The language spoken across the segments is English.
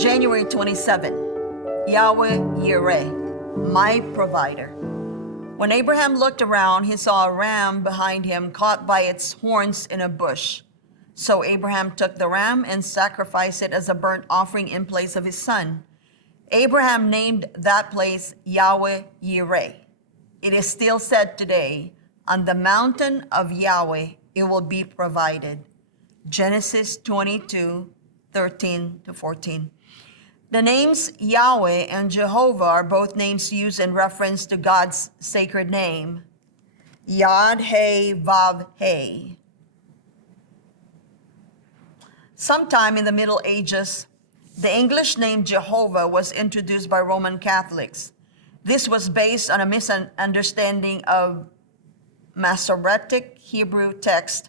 January 27, YAHWEH-YIREH, my provider. When Abraham looked around, he saw a ram behind him caught by its horns in a bush. So Abraham took the ram and sacrificed it as a burnt offering in place of his son. Abraham named that place YAHWEH-YIREH. It is still said today, on the mountain of Yahweh it will be provided. Genesis 22:13-14. The names Yahweh and Jehovah are both names used in reference to God's sacred name, Yod-Heh-Vav-Heh. Sometime in the Middle Ages, the English name Jehovah was introduced by Roman Catholics. This was based on a misunderstanding of Masoretic Hebrew text,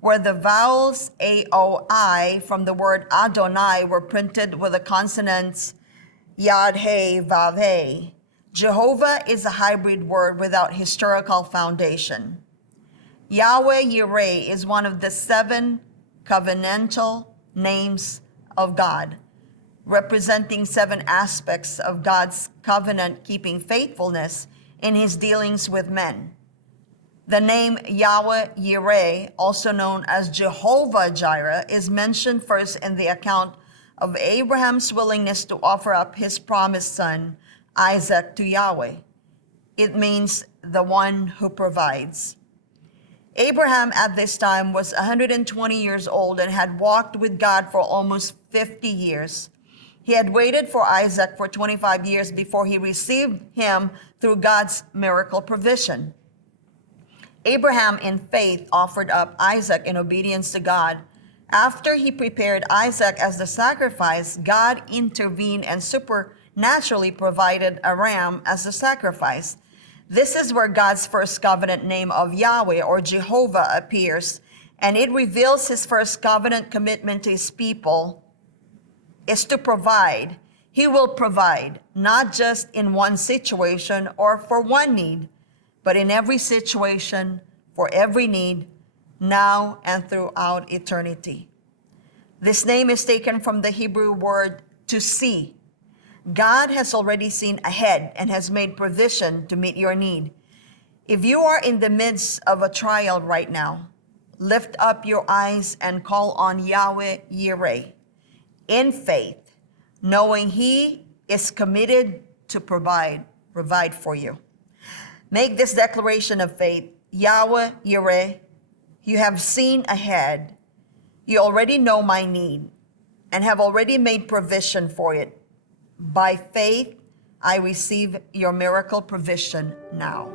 where the vowels A-O-I from the word Adonai were printed with the consonants Yod-Heh-Vav-Heh. Jehovah is a hybrid word without historical foundation. YAHWEH-YIREH is one of the 7 covenantal names of God, representing 7 aspects of God's covenant-keeping faithfulness in his dealings with men. The name YAHWEH-YIREH, also known as Jehovah-Jireh, is mentioned first in the account of Abraham's willingness to offer up his promised son, Isaac, to Yahweh. It means the one who provides. Abraham at this time was 120 years old and had walked with God for almost 50 years. He had waited for Isaac for 25 years before he received him through God's miracle provision. Abraham, in faith, offered up Isaac in obedience to God. After he prepared Isaac as the sacrifice, God intervened and supernaturally provided a ram as the sacrifice. This is where God's first covenant name of Yahweh or Jehovah appears, and it reveals his first covenant commitment to his people is to provide. He will provide, not just in one situation or for one need, but in every situation, for every need, now and throughout eternity. This name is taken from the Hebrew word to see. God has already seen ahead and has made provision to meet your need. If you are in the midst of a trial right now, lift up your eyes and call on YAHWEH-YIREH in faith, knowing he is committed to provide for you. Make this declaration of faith. YAHWEH-YIREH, you have seen ahead. You already know my need and have already made provision for it. By faith, I receive your miracle provision now.